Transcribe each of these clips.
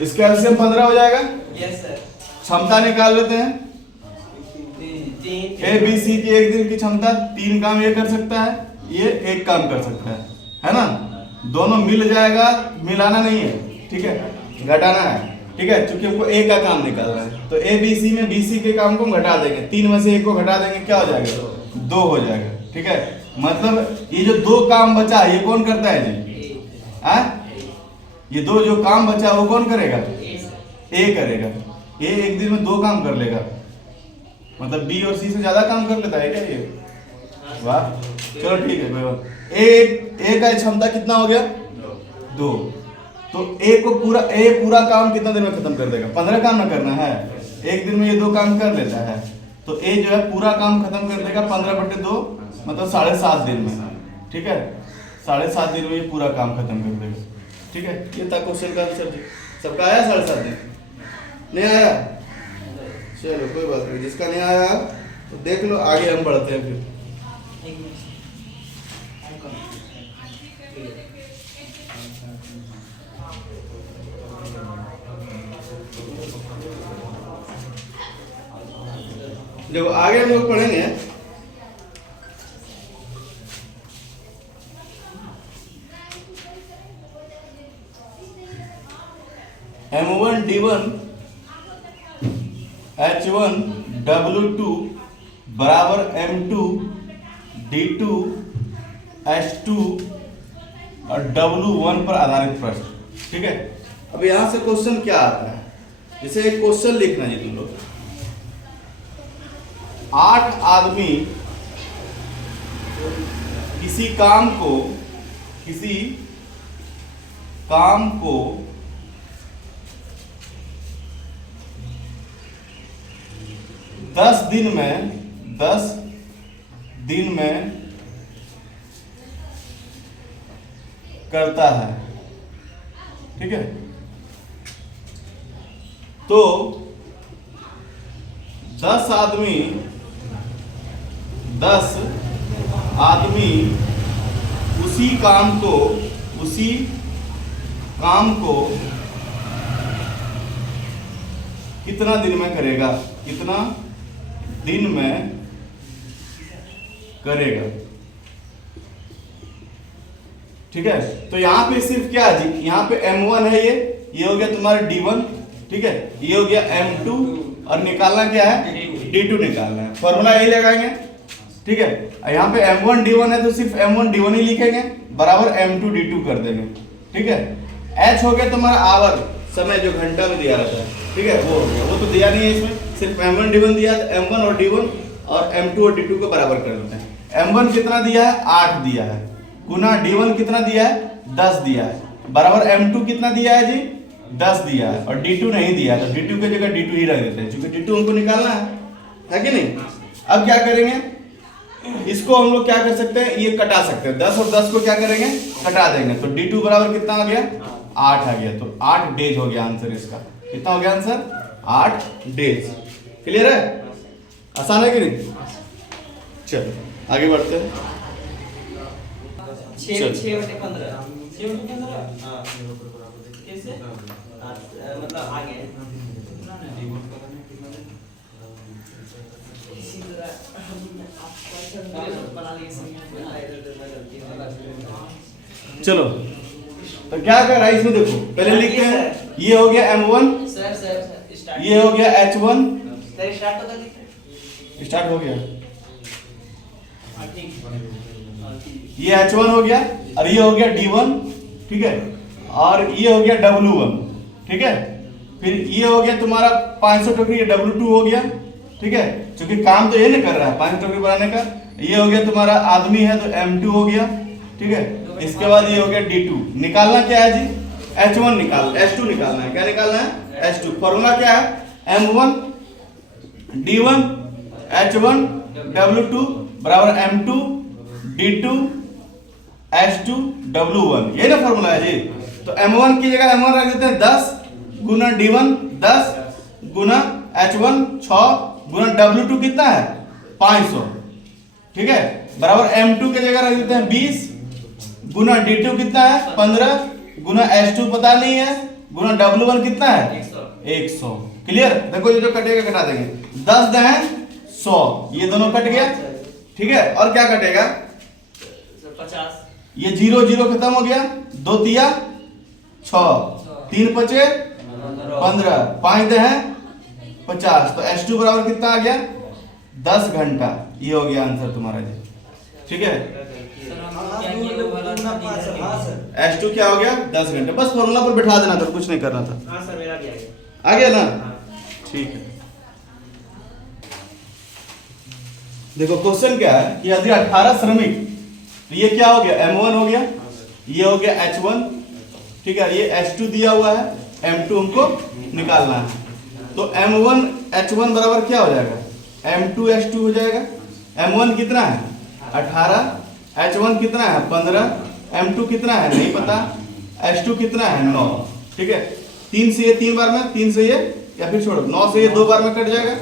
इसका एलसीएम 15 हो जाएगा। Yes sir. क्षमता निकाल लेते हैं। ए बी सी की एक दिन की क्षमता 3 काम ये कर सकता है, ये 1 काम कर सकता है ना। दोनों मिल जाएगा, मिलाना नहीं है, ठीक है, घटाना है, ठीक है, क्योंकि हमको ए का काम निकालना है। तो ए बी सी में बी सी के काम को घटा देंगे, 3 में से 1 को घटा देंगे, क्या हो जाएगा, 2 हो जाएगा, ठीक है। मतलब ये जो 2 काम बचा ये कौन करता है जी, ये 2 जो काम बचा वो कौन करेगा, ए करेगा। ए एक दिन में 2 काम कर लेगा, मतलब बी और सी से ज्यादा काम कर लेता है क्या ये, वाह, चलो ठीक है, कोई बात। ए का क्षमता कितना हो गया, 2। तो ए पूरा काम कितना दिन में खत्म कर देगा, 15 काम ना करना है, एक दिन में ये 2 काम कर लेता है। तो ए जो है पूरा काम खत्म कर देगा 15/2, मतलब 7.5 दिन में, ठीक है, 7.5 दिन में ये पूरा काम खत्म कर देगा, ठीक है। ये था क्वेश्चन का आंसर जी। सबका आया 7.5 दिन, नहीं आया, चलो कोई बात नहीं, जिसका नहीं आया तो देख लो, आगे हम बढ़ते हैं फिर। देखो आगे हम लोग पढ़ेंगे M1 D1 H1 W2 बराबर M2 D2 H2 और W1 पर आधारित प्रश्न, ठीक है। अब यहां से क्वेश्चन क्या आता है, जैसे एक क्वेश्चन लिखना है तुम लोग, 8 आदमी किसी काम को 10 दिन में करता है, ठीक है। तो 10 आदमी उसी काम को कितना दिन में करेगा, ठीक है। तो यहाँ पे सिर्फ क्या है जी, यहाँ पे M1 है, ये हो गया तुम्हारा D1, ठीक है, ये हो गया M2 और निकालना क्या है, D2 निकालना है, फॉर्मूला यही लगाएंगे, ठीक है। यहाँ पे M1 D1 है तो सिर्फ M1 D1 ही लिखेंगे, बराबर M2 D2 कर देंगे, ठीक है। H हो गया तुम्हारा आवर, समय जो घंटा में दिया रहता है, ठीक है, वो हो गया, वो तो दिया नहीं है इसमें, सिर्फ M1 D1 दिया है, तो M1 और D1 और M2 और D2 को बराबर कर देते हैं। M1 कितना दिया है, 8 दिया है, गुना D1 कितना दिया है, 10 दिया है, बराबर M2 कितना दिया है जी, 10 दिया है, और D2 नहीं दिया है, तो D2 की जगह D2 ही रख देते हैं, क्योंकि D2 हमको निकालना है कि नहीं। अब क्या करेंगे, इसको हम लोग क्या कर सकते हैं, ये कटा सकते हैं, 10 और 10 को क्या करेंगे, कटा देंगे, तो D2 बराबर कितना आ गया, 8 आ गया, तो 8 डेज हो गया आंसर इसका। कितना हो गया आंसर, 8 डेज। क्लियर है, आसान है कि नहीं। चलो आगे बढ़ते हैं। 6/15 कैसे, मतलब आगे इसी तरह बना चलो तो क्या कर रहा है इसमें, देखो पहले लिखते हैं, ये हो गया M1 सर, ये हो गया H1 सर, स्टार्ट हो गया, ये H1 हो गया और ये हो गया D1, ठीक है, और ये हो गया W1, ठीक है। फिर ये हो गया तुम्हारा 500 टोकरी, ये W2 हो गया, ठीक है, क्योंकि काम तो ये नहीं कर रहा है 500 टोकरी बनाने का। ये हो गया तुम्हारा आदमी है तो M2 हो गया, ठीक है। इसके बाद ये हो गया D2, निकालना क्या है जी, H1 H2 निकालना है, क्या निकालना है, H2। फॉर्मूला क्या है, M1 D1 H1 W2 बराबर M2 D2 H2 W1, ये ना फॉर्मूला है जी। तो M1 की जगह M1 रख देते हैं 10 गुना D1 10 गुना H1 6 गुना W2 कितना है 500, ठीक है, बराबर M2 की जगह रख देते हैं 20 गुना D2 कितना है 15 गुना H2 पता नहीं है गुना W1 कितना है 100 100। क्लियर। देखो ये जो कटेगा घटा देंगे, 10 दहें 100, ये दोनों कट गया। ठीक है, और क्या कटेगा, 50 ये 0 0 खत्म हो गया, 2 तिया 6, 3 पचे 15, 5 दहें 50। तो H2 बराबर कितना आ गया 10 घंटा। ये हो गया आंसर तुम्हारा जी। ठीक है, H2 क्या हो गया 10 घंटे। बस फॉर्मूला पर बैठा देना था, कुछ नहीं करना था। हाँ सर मेरा भी आ गया ना। हाँ। ठीक है, देखो क्वेश्चन क्या है कि यदि 18 श्रमिक, तो ये क्या हो गया M1 हो गया, ये हो गया H1। ठीक है, ये H2 दिया हुआ है, M2 हमको निकालना है। तो M1 H1 बराबर क्या हो जाएगा M2 H2 हो जाएगा। M1 कितना है 18, H1 कितना है 15, M2 कितना है नहीं पता, H2 कितना है 9। ठीक है, 3 से ये 3 बार में, 3 से ये, या फिर छोड़ो 9 से ये 2 बार में कट जाएगा।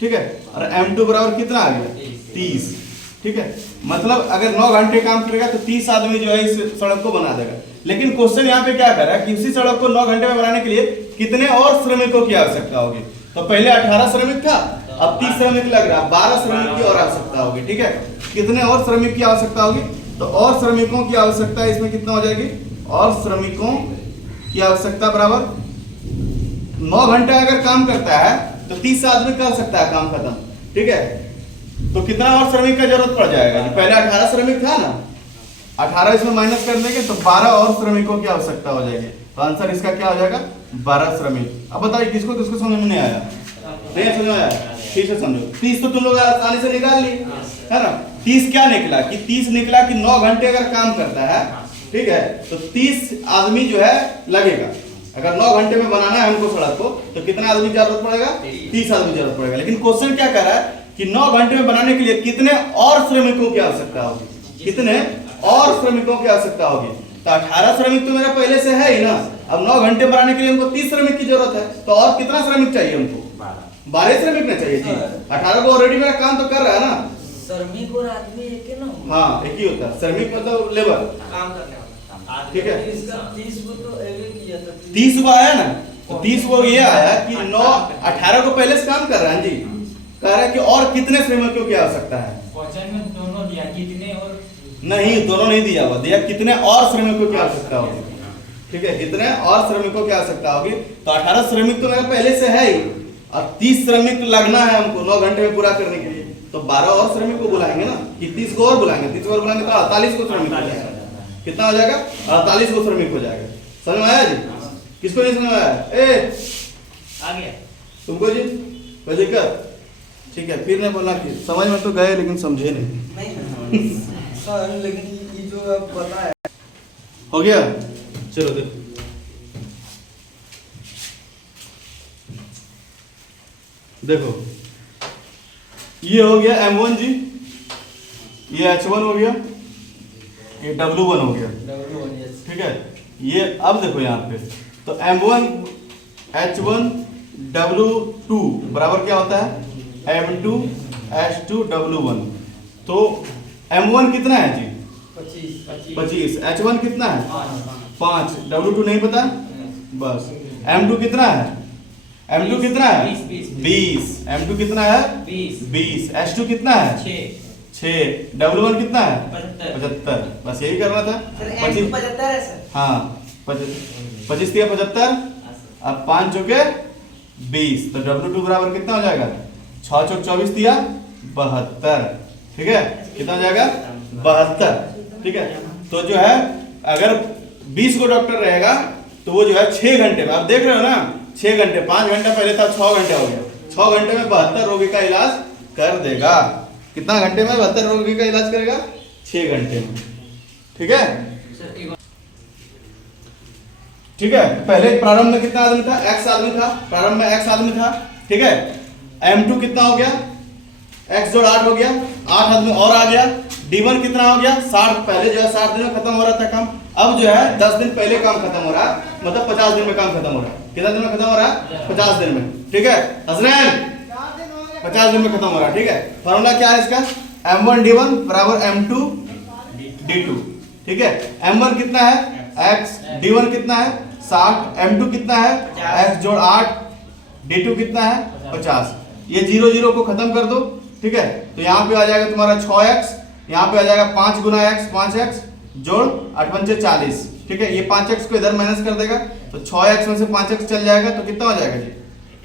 ठीक है, और M2 बराबर कितना आ गया 30। ठीक है, मतलब अगर 9 घंटे काम करेगा तो 30 आदमी जो है इस सड़क को बना देगा। लेकिन क्वेश्चन यहाँ पे क्या कर रहा है कि उसी सड़क को 9 घंटे में बनाने के लिए कितने और श्रमिकों की आवश्यकता होगी। तो पहले 18 श्रमिक था, अब 30 श्रमिक लग रहा है, 12 श्रमिक की और आवश्यकता होगी। ठीक है, कितने और श्रमिक की आवश्यकता होगी, तो और श्रमिकों की आवश्यकता इसमें कितना हो जाएगी, और श्रमिकों की आवश्यकता बराबर 9 घंटे अगर काम करता है तो 30 आदमी कर सकता है काम खत्म। ठीक है, तो कितना और श्रमिक का जरूरत पड़ जाएगा, पहले 18 श्रमिक था ना, 18 इसमें माइनस कर देंगे तो 12 और श्रमिकों की आवश्यकता हो जाएगी। तो आंसर इसका क्या हो जाएगा 12 श्रमिक। अब बताइए किसको किसको समझ में नहीं आया, नहीं समझ में आया, ठीक है समझो। 30 तो तुम लोग आसानी से निकाल ली है ना। 30 क्या निकला कि 30 निकला कि 9 घंटे अगर काम करता है, ठीक है, तो 30 आदमी जो है लगेगा। अगर 9 घंटे में बनाना है हमको सड़क को तो कितना आदमी की जरूरत पड़ेगा 30 आदमी जरूरत पड़ेगा। लेकिन क्वेश्चन क्या कर रहा है कि 9 घंटे में बनाने के लिए कितने और श्रमिकों की आवश्यकता होगी, कितने और श्रमिकों की आवश्यकता होगी। तो 18 श्रमिक तो मेरा पहले से है ही ना, अब 9 घंटे बनाने के लिए हमको 30 श्रमिक की जरूरत है। तो और कितना श्रमिक चाहिए हमको 12 श्रमिक ना चाहिए जी। 18 को ऑलरेडी मेरा काम तो कर रहा है ना, श्रमिक और आदमी एक ही ना, हाँ एक ही होता है। श्रमिक मतलब लेबर, काम करने वाला। ठीक है, इसका 30 को तो एक किया था, 30 वो आया ना, तो 30 वो ये आया कि 9 18 को पहले से काम कर रहा है जी, कह रहा है कि और कितने श्रमिकों की आवश्यकता है। क्वेश्चन में दोनों दिया कितने और नहीं, दोनों नहीं दिया हुआ, दिया कितने और श्रमिकों की आवश्यकता होगी। ठीक है, कितने और श्रमिकों की आवश्यकता होगी। तो 18 श्रमिक तो मेरा पहले से है ही, और 30 श्रमिक लगना है हमको 9 घंटे में पूरा करने के लिए। तो 12 और श्रमिक को बुलाएंगे ना, कि 30 को और बुलाएंगे, 30 को और बुलाएंगे तो 48 को श्रमिक हो जाएगा। कितना हो जाएगा 48 को श्रमिक हो जाएगा। समझ में आया जी, किसको नहीं समझ में आया, ए आ गया तुमको जी कोई दिक्कत। ठीक है, फिर नहीं बोलना कि समझ में तो गए लेकिन समझे नहीं। सर लेकिन ये जो आप बताया हो गया, चलो देखो देखो, ये हो गया M1 जी, ये H1 हो गया, ये W1 हो गया। ठीक है, ये अब देखो यहाँ पे तो M1 H1 W2 बराबर क्या होता है M2 H2 W1। तो M1 कितना है जी 25, H1 कितना है 5, W2 नहीं पता बस। M2 कितना है, M2 कितना है 20, M2 कितना है 20, H2 कितना है 6, W1 कितना है 75। बस यही करना था। 75 है सर। हाँ 25 दिया 75, अब 5 चौके 20, तो W2 बराबर कितना हो जाएगा 6 चौक 24 दिया 72। ठीक है, कितना हो जाएगा 72। ठीक है, तो जो है अगर 20 को डॉक्टर रहेगा तो वो जो है 6 घंटे में, आप देख रहे हो ना 6 घंटे, 5 घंटा पहले था 6 घंटे हो गया, 6 घंटे में 72 रोगी का इलाज कर देगा। कितना घंटे में 72 रोगी का इलाज करेगा 6 घंटे में। ठीक है, ठीक है, पहले प्रारंभ में कितना आदमी था x आदमी था, प्रारंभ में x आदमी था। ठीक है, M2 कितना हो गया x जोड़ 8 हो गया, 8 आदमी और आ गया। D1 कितना हो गया 60, पहले जो है 60 दिन में खत्म हो रहा था काम, अब जो है 10 दिन पहले काम खत्म हो रहा है, मतलब 50 दिन में काम खत्म हो रहा है। कितना दिन में खत्म हो रहा है 50 दिन में। ठीक है हसनैन 50 दिन में खत्म हो रहा है। ठीक है, फॉर्मूला क्या है इसका M1 D1 बराबर M2 D2। ठीक है, M1 कितना है x, D1 कितना है 60, M2 कितना है 50। x जोड़ 8, D2 कितना है 50। ये 0 0 को खत्म कर दो, ठीक है। तो यहाँ पे आ जाएगा तुम्हारा 6x, यहाँ पे आ जाएगा 5 गुना x, 5x जोड़ 8 पंचे 40, ठीक है। ये 5x को इधर माइनस कर देगा तो 6x में से 5x चल जाएगा तो कितना हो जाएगा जी,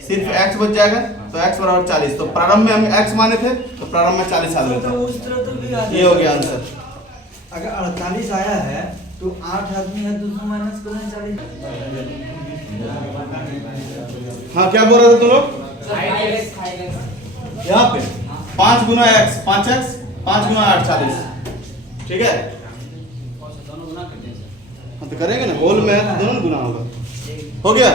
सिर्फ x बच जाएगा। तो x बराबर 40। तो प्रारंभ में हम x माने थे तो प्रारंभ में 40 आ तो गया उस तरह तो भी आ था। ये हो गया आंसर। अगर 48 आया है तो 8 आदमी है तो उसमें माइनस करना 40। हाँ क्या बोल रहे थे तुम लोग? हाइलाइट यहाँ पे 5 गुना x, 5x 5 गुना 8 40, ठीक है। हाँ तो करेंगे ना, होल में है तो दोनों गुना होगा। हो गया।